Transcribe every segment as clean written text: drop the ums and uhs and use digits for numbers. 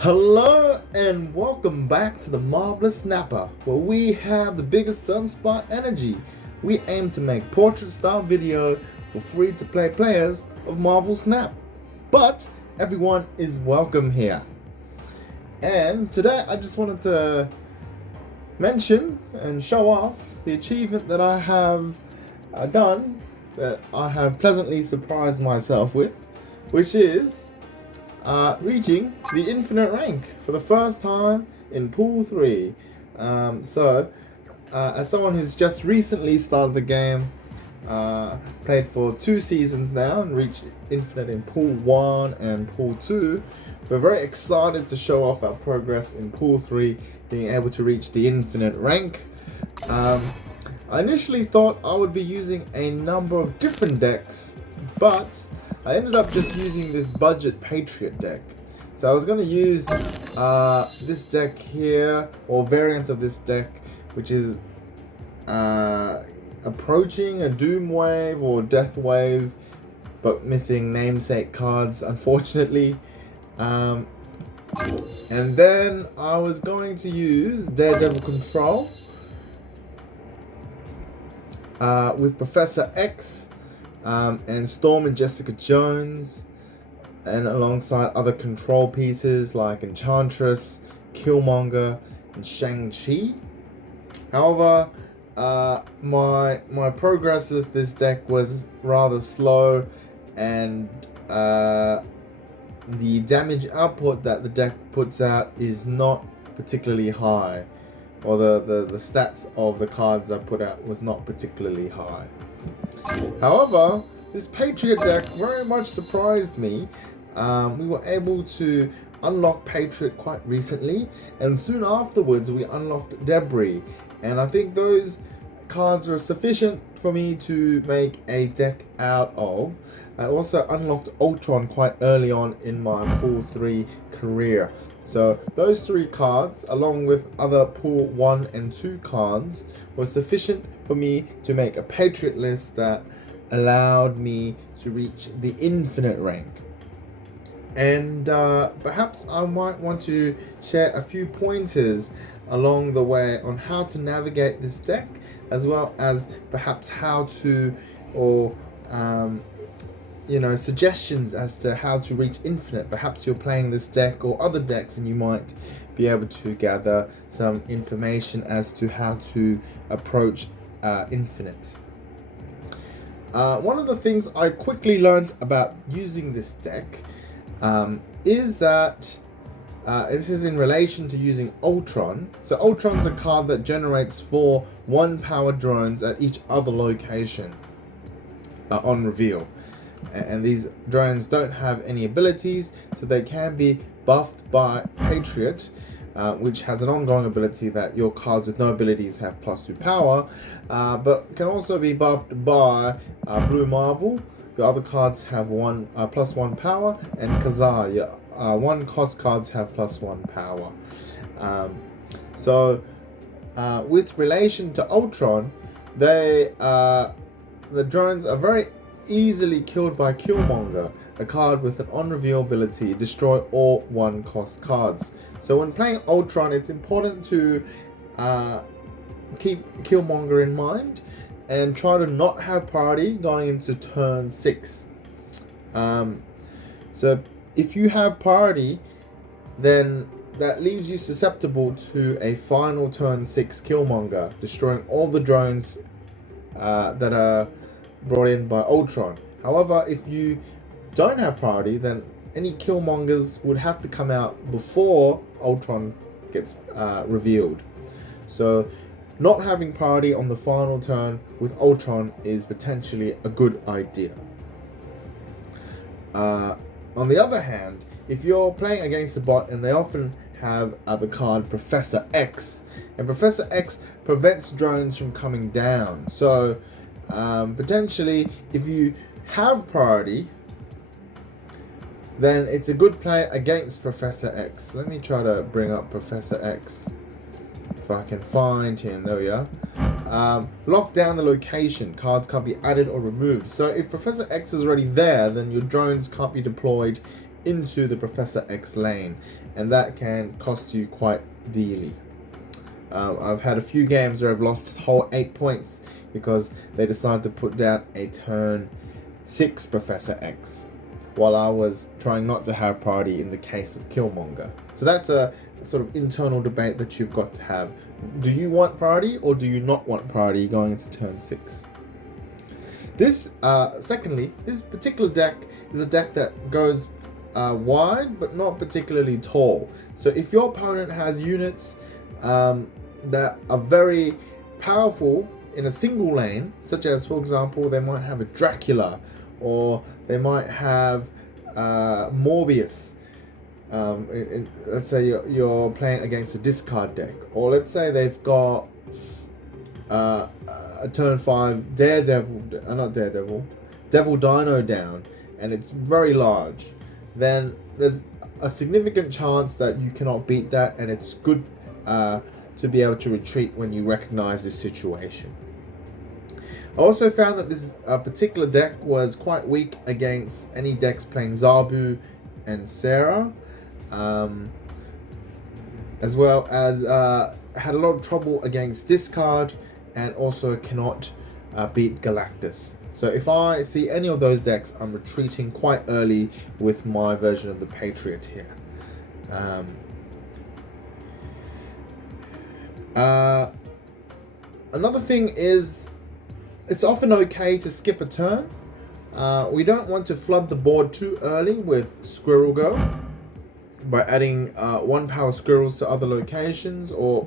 Hello and welcome back to the Marvelous Snapper, where we have the biggest sunspot energy. We aim to make portrait style video for free to play players of Marvel Snap. But everyone is welcome here. And today I just wanted to mention and show off the achievement that I have done, that I have pleasantly surprised myself with, which is reaching the infinite rank for the first time in Pool 3. As someone who's just recently started the game, played for 2 seasons now and reached infinite in Pool 1 and Pool 2, we're very excited to show off our progress in Pool 3, being able to reach the infinite rank. I initially thought I would be using a number of different decks, but I ended up just using this budget Patriot deck. So I was going to use this deck here, or variant of this deck, which is approaching a Doom Wave or Death Wave, but missing namesake cards, unfortunately. And then I was going to use Daredevil Control with Professor X, and Storm and Jessica Jones, and alongside other control pieces like Enchantress, Killmonger, and Shang-Chi. However, my progress with this deck was rather slow, and the damage output that the deck puts out is not particularly high, or the stats of the cards I put out was not particularly high. However, this Patriot deck very much surprised me. We were able to unlock Patriot quite recently, and soon afterwards we unlocked Debris, and I think those cards are sufficient for me to make a deck out of. I also unlocked Ultron quite early on in my Pool 3 career. So those 3 cards, along with other Pool 1 and 2 cards, were sufficient for me to make a Patriot list that allowed me to reach the infinite rank. And perhaps I might want to share a few pointers along the way on how to navigate this deck, as well as perhaps how to, or suggestions as to how to reach infinite. Perhaps you're playing this deck or other decks and you might be able to gather some information as to how to approach infinite. One of the things I quickly learned about using this deck is that this is in relation to using Ultron. So Ultron's a card that generates 4 1-power drones at each other location on reveal. And these drones don't have any abilities, so they can be buffed by Patriot, which has an ongoing ability that your cards with no abilities have +2 power, but can also be buffed by Blue Marvel. Your other cards have +1 power, and Kazar, your 1 cost cards have +1 power. With relation to Ultron, the drones are very easily killed by Killmonger, a card with an on-reveal ability, destroy all 1-cost cards. So when playing Ultron, it's important to keep Killmonger in mind and try to not have priority going into turn 6. So if you have priority, then that leaves you susceptible to a final turn 6 Killmonger, destroying all the drones that are brought in by Ultron. However, if you don't have priority, then any Killmongers would have to come out before Ultron gets revealed. So not having priority on the final turn with Ultron is potentially a good idea. On the other hand, if you're playing against a bot and they often have the card Professor X, and Professor X prevents drones from coming down. So potentially, if you have priority, then it's a good play against Professor X. Let me try to bring up Professor X if I can find him. There we are. Lock down the location. Cards can't be added or removed. So if Professor X is already there, then your drones can't be deployed into the Professor X lane, and that can cost you quite dearly. I've had a few games where I've lost whole 8 points because they decided to put down a turn 6 Professor X while I was trying not to have priority in the case of Killmonger. So that's a sort of internal debate that you've got to have. Do you want priority or do you not want priority going into turn 6? Secondly, this particular deck is a deck that goes wide but not particularly tall. So if your opponent has units that are very powerful in a single lane, such as, for example, they might have a Dracula, or they might have Morbius. Let's say you're playing against a discard deck, or let's say they've got a turn 5 Devil Dino down, and it's very large. Then there's a significant chance that you cannot beat that, and it's good to be able to retreat when you recognize this situation. I also found that this particular deck was quite weak against any decks playing Zabu and Sarah, as well as had a lot of trouble against discard, and also cannot beat Galactus. So if I see any of those decks, I'm retreating quite early with my version of the Patriot here. Another thing is, it's often okay to skip a turn. We don't want to flood the board too early with Squirrel Girl by adding 1-power squirrels to other locations, or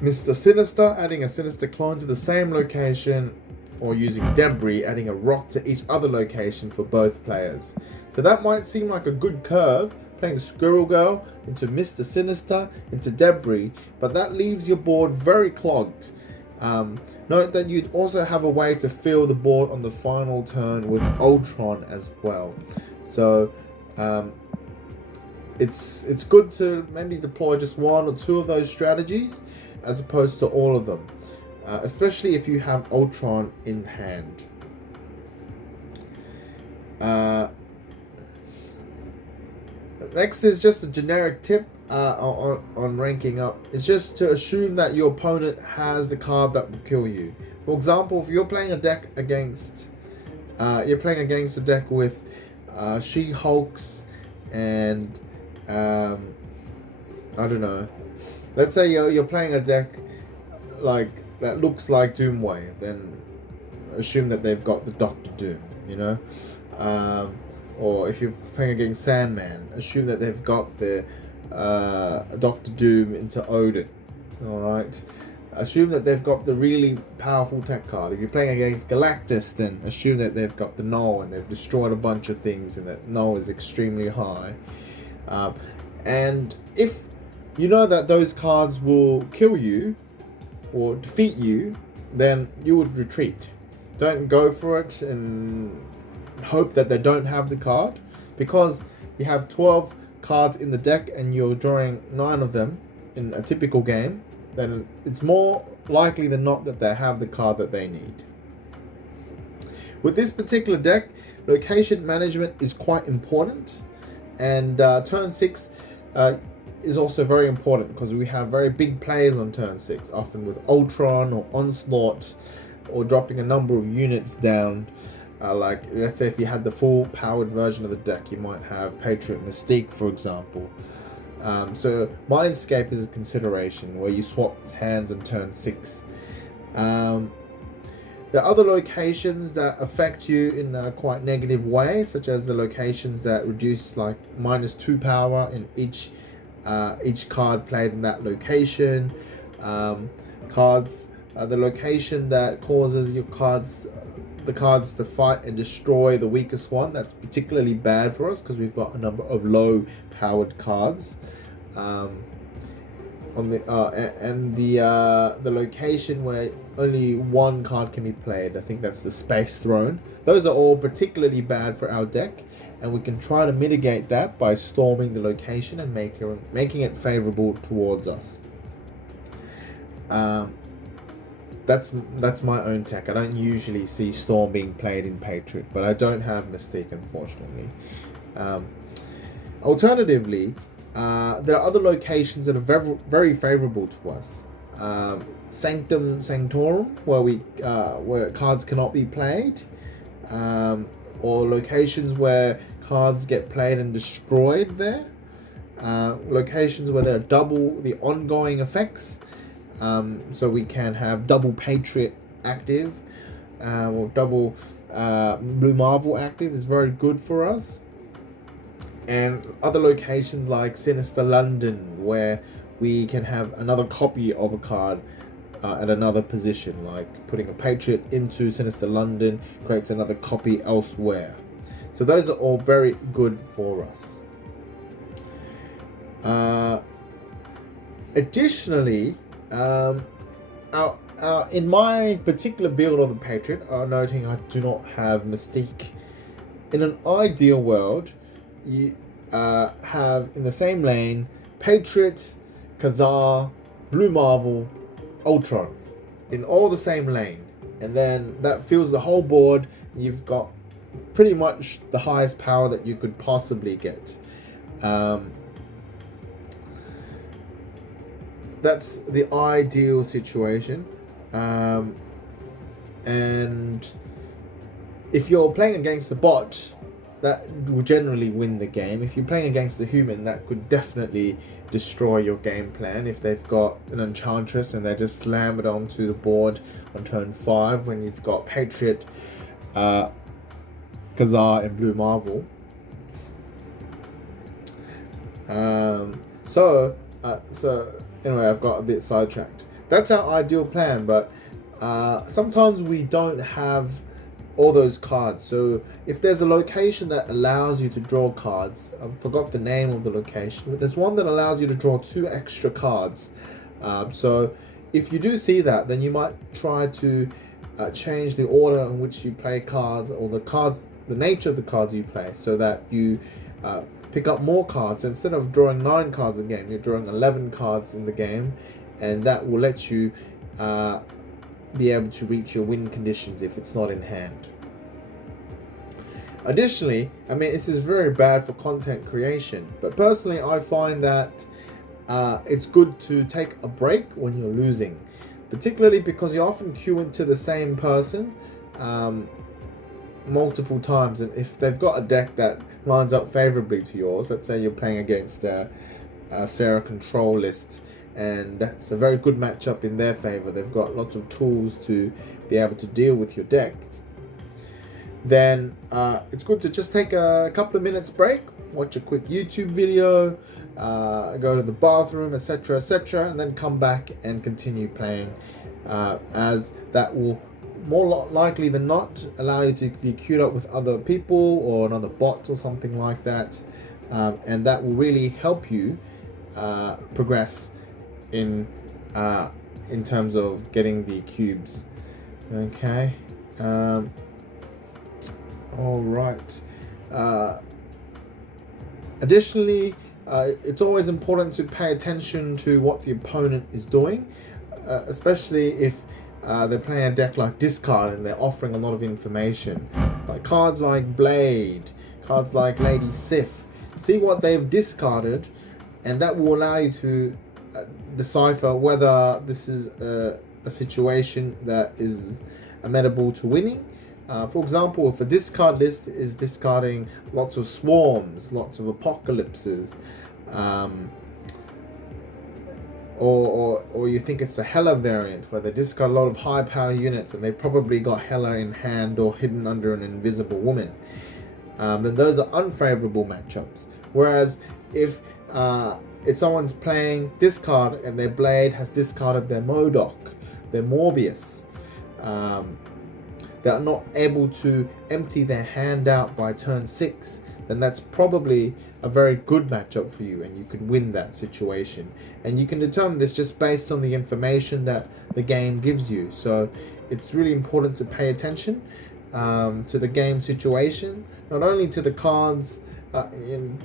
Mr. Sinister adding a Sinister clone to the same location, or using Debris adding a rock to each other location for both players. So that might seem like a good curve, playing Squirrel Girl into Mr. Sinister into Debris, but that leaves your board very clogged. Note that you'd also have a way to fill the board on the final turn with Ultron as well. So it's good to maybe deploy just 1 or 2 of those strategies as opposed to all of them, especially if you have Ultron in hand. Next is just a generic tip on ranking up. It's just to assume that your opponent has the card that will kill you. For example, if you're playing a deck against a deck with She-Hulks and I don't know. Let's say you're playing a deck like that looks like Doomwave, then assume that they've got the Doctor Doom, you know. Or if you're playing against Sandman, assume that they've got the Doctor Doom into Odin. Alright? Assume that they've got the really powerful tech card. If you're playing against Galactus, then assume that they've got the Null and they've destroyed a bunch of things and that Null is extremely high. And if you know that those cards will kill you or defeat you, then you would retreat. Don't go for it and hope that they don't have the card, because you have 12 cards in the deck and you're drawing 9 of them in a typical game, then it's more likely than not that they have the card that they need. With this particular deck, location management is quite important, and turn 6 is also very important because we have very big plays on turn 6, often with Ultron or Onslaught, or dropping a number of units down. Like, let's say if you had the full powered version of the deck, you might have Patriot Mystique, for example. So Mindscape is a consideration where you swap hands on turn 6. There are other locations that affect you in a quite negative way, such as the locations that reduce like -2 power in each card played in that location. The location that causes the cards to fight and destroy the weakest one. That's particularly bad for us because we've got a number of low powered cards. The location where only 1 card can be played, I think that's the Space Throne. Those are all particularly bad for our deck, and we can try to mitigate that by storming the location and making it favorable towards us. that's my own tech. I don't usually see Storm being played in Patriot, but I don't have Mystique, unfortunately. Alternatively, there are other locations that are very, very favorable to us. Sanctum Sanctorum, where cards cannot be played, or locations where cards get played and destroyed there. Locations where there are double the ongoing effects. So we can have double Patriot active, or double Blue Marvel active is very good for us. And other locations like Sinister London, where we can have another copy of a card at another position, like putting a Patriot into Sinister London creates another copy elsewhere. So those are all very good for us. Additionally, in my particular build of the Patriot, noting I do not have Mystique. In an ideal world, you have in the same lane Patriot, Khazar, Blue Marvel, Ultron, in all the same lane, and then that fills the whole board. You've got pretty much the highest power that you could possibly get. That's the ideal situation, and if you're playing against the bot, that will generally win the game. If you're playing against the human, that could definitely destroy your game plan. If they've got an Enchantress and they just slam it onto the board on turn 5 when you've got Patriot, Khazar and Blue Marvel. So anyway, I've got a bit sidetracked. That's our ideal plan, but sometimes we don't have all those cards. So if there's a location that allows you to draw cards, I forgot the name of the location, but there's one that allows you to draw 2 extra cards. So if you do see that, then you might try to change the order in which you play cards, or the nature of the cards you play, so that you pick up more cards. Instead of drawing 9 cards a game, you're drawing 11 cards in the game, and that will let you be able to reach your win conditions if it's not in hand. Additionally, I mean, this is very bad for content creation, but personally I find that it's good to take a break when you're losing, particularly because you often queue into the same person multiple times, and if they've got a deck that lines up favorably to yours, let's say you're playing against a Sarah control list, and that's a very good matchup in their favor, they've got lots of tools to be able to deal with your deck, then it's good to just take a couple of minutes break, watch a quick YouTube video, go to the bathroom, etc., and then come back and continue playing, as that will more likely than not allow you to be queued up with other people or another bot or something like that, and that will really help you progress in terms of getting the cubes. Okay. All right. Additionally, it's always important to pay attention to what the opponent is doing, especially if they're playing a deck like Discard and they're offering a lot of information, like cards like Blade, cards like Lady Sif. See what they've discarded, and that will allow you to decipher whether this is a situation that is amenable to winning. For example, if a discard list is discarding lots of swarms, lots of apocalypses, or you think it's a Hela variant where they discard a lot of high power units and they probably got Hela in hand or hidden under an invisible woman, then those are unfavorable matchups. Whereas if someone's playing discard and their Blade has discarded their MODOK, their Morbius, they are not able to empty their hand out by turn 6, then that's probably a very good matchup for you, and you could win that situation. And you can determine this just based on the information that the game gives you. So it's really important to pay attention to the game situation, not only to the cards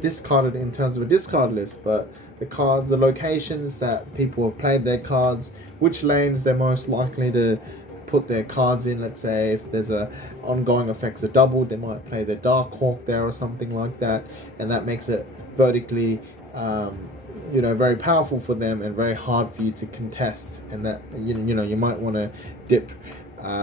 discarded in terms of a discard list, but the locations that people have played their cards, which lanes they're most likely to put their cards in. Let's say if there's a ongoing effects are doubled, they might play their Dark Hawk there or something like that, and that makes it vertically very powerful for them and very hard for you to contest. And that you might want to dip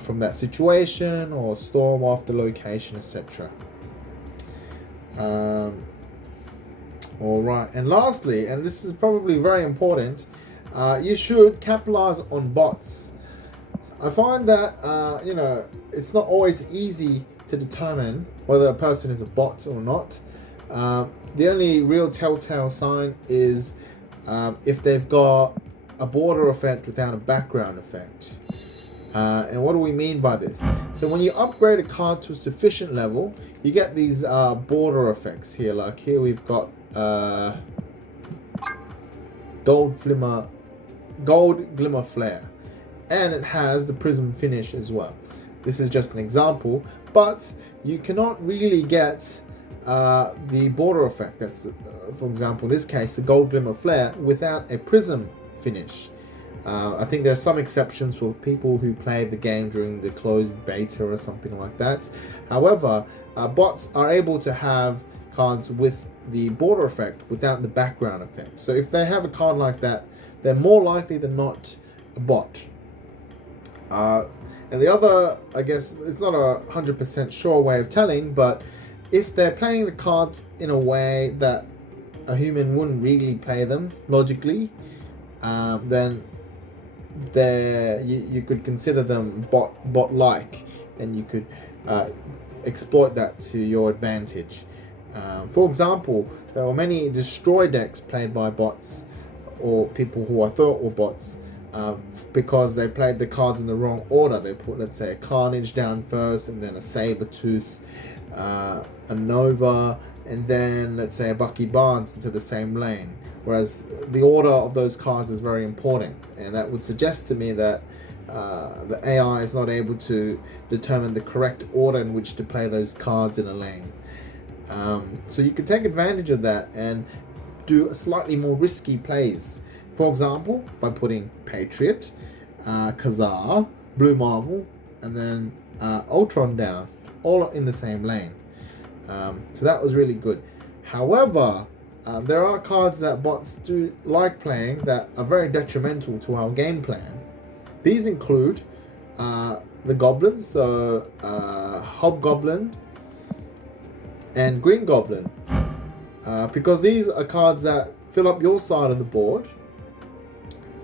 from that situation or storm off the location, etc. All right, and lastly, and this is probably very important, you should capitalize on bots. I find that it's not always easy to determine whether a person is a bot or not. The only real telltale sign is if they've got a border effect without a background effect. And what do we mean by this? So when you upgrade a card to a sufficient level, you get these border effects here. Like here we've got gold glimmer flare, and it has the prism finish as well. This is just an example, but you cannot really get the border effect. That's for example, in this case, the gold glimmer flare without a prism finish. I think there are some exceptions for people who played the game during the closed beta or something like that. However, bots are able to have cards with the border effect without the background effect. So if they have a card like that, they're more likely than not a bot. And the other, I guess, it's not a 100% sure way of telling, but if they're playing the cards in a way that a human wouldn't really play them logically, then you could consider them bot-like, and you could exploit that to your advantage. For example, there were many destroy decks played by bots or people who I thought were bots because they played the cards in the wrong order. They put, let's say, a Carnage down first, and then a Sabertooth, a Nova, and then, let's say, a Bucky Barnes into the same lane. Whereas the order of those cards is very important, and that would suggest to me that the AI is not able to determine the correct order in which to play those cards in a lane. So you could take advantage of that and do a slightly more risky plays. For example, by putting Patriot, Kazar, Blue Marvel, and then Ultron down, all in the same lane. So that was really good. However, there are cards that bots do like playing that are very detrimental to our game plan. These include the goblins, so Hobgoblin and Green Goblin, because these are cards that fill up your side of the board,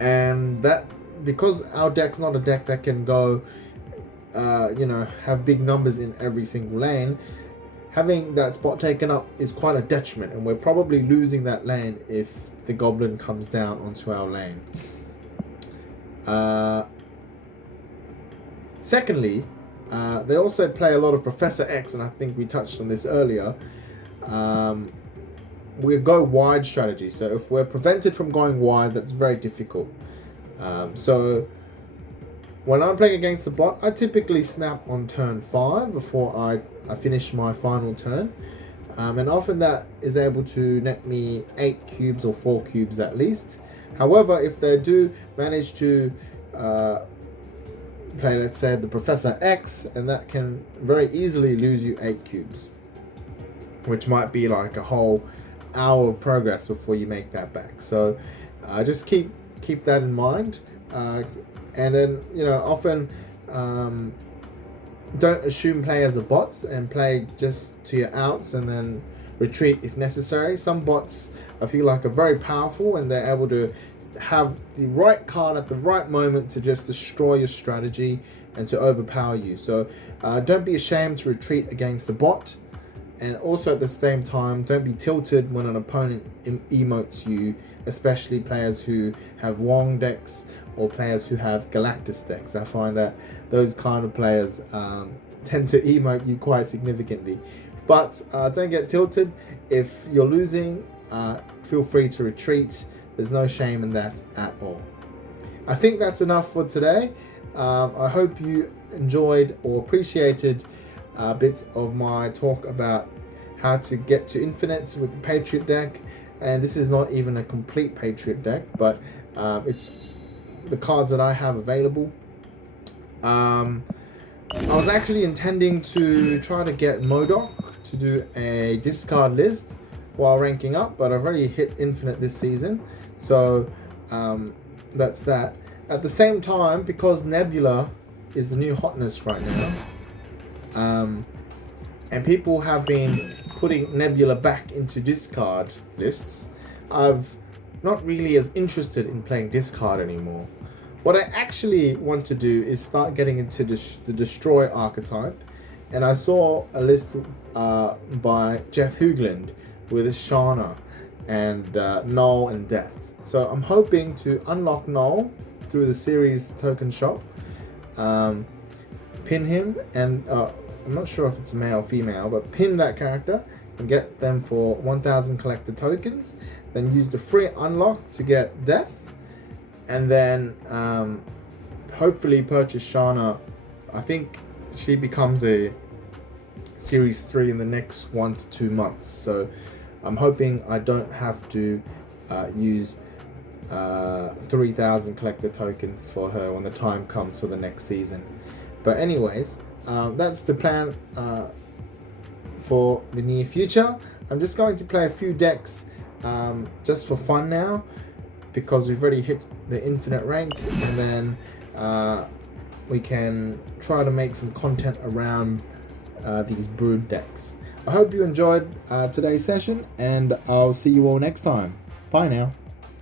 and that because our deck's not a deck that can go have big numbers in every single lane, having that spot taken up is quite a detriment, and we're probably losing that lane if the goblin comes down onto our lane. Secondly, they also play a lot of Professor X, and I think we touched on this earlier. We go wide strategy, so if we're prevented from going wide, that's very difficult. So when I'm playing against the bot, I typically snap on turn 5 before I finish my final turn, and often that is able to net me 8 cubes or 4 cubes at least. However, if they do manage to play, let's say, the Professor X, and that can very easily lose you 8 cubes, which might be like a whole hour of progress before you make that back. So just keep that in mind, and then often don't assume players are bots and play just to your outs and then retreat if necessary. Some bots I feel like are very powerful, and they're able to have the right card at the right moment to just destroy your strategy and to overpower you. So don't be ashamed to retreat against the bot, and also at the same time don't be tilted when an opponent emotes you, especially players who have Wong decks or players who have Galactus decks. I find that those kind of players tend to emote you quite significantly. But don't get tilted. If you're losing, feel free to retreat. There's no shame in that at all. I think that's enough for today. I hope you enjoyed or appreciated a bit of my talk about how to get to infinite with the Patriot deck. And this is not even a complete Patriot deck, but it's the cards that I have available. I was actually intending to try to get Modok to do a discard list while ranking up, but I've already hit infinite this season, so that's that. At the same time, because Nebula is the new hotness right now, and people have been putting Nebula back into discard lists, I've not really as interested in playing discard anymore. What I actually want to do is start getting into the Destroy archetype, and I saw a list by Jeff Hoogland with Shana and Null and Death. So I'm hoping to unlock Null through the series token shop, pin him, and I'm not sure if it's male or female, but pin that character and get them for 1,000 collector tokens, then use the free unlock to get Death, and then hopefully purchase Shana. I think she becomes a Series 3 in the next 1 to 2 months, so I'm hoping I don't have to use 3,000 collector tokens for her when the time comes for the next season. But anyways, that's the plan for the near future. I'm just going to play a few decks just for fun now, because we've already hit the infinite rank, and then we can try to make some content around these brood decks. I hope you enjoyed today's session, and I'll see you all next time. Bye now.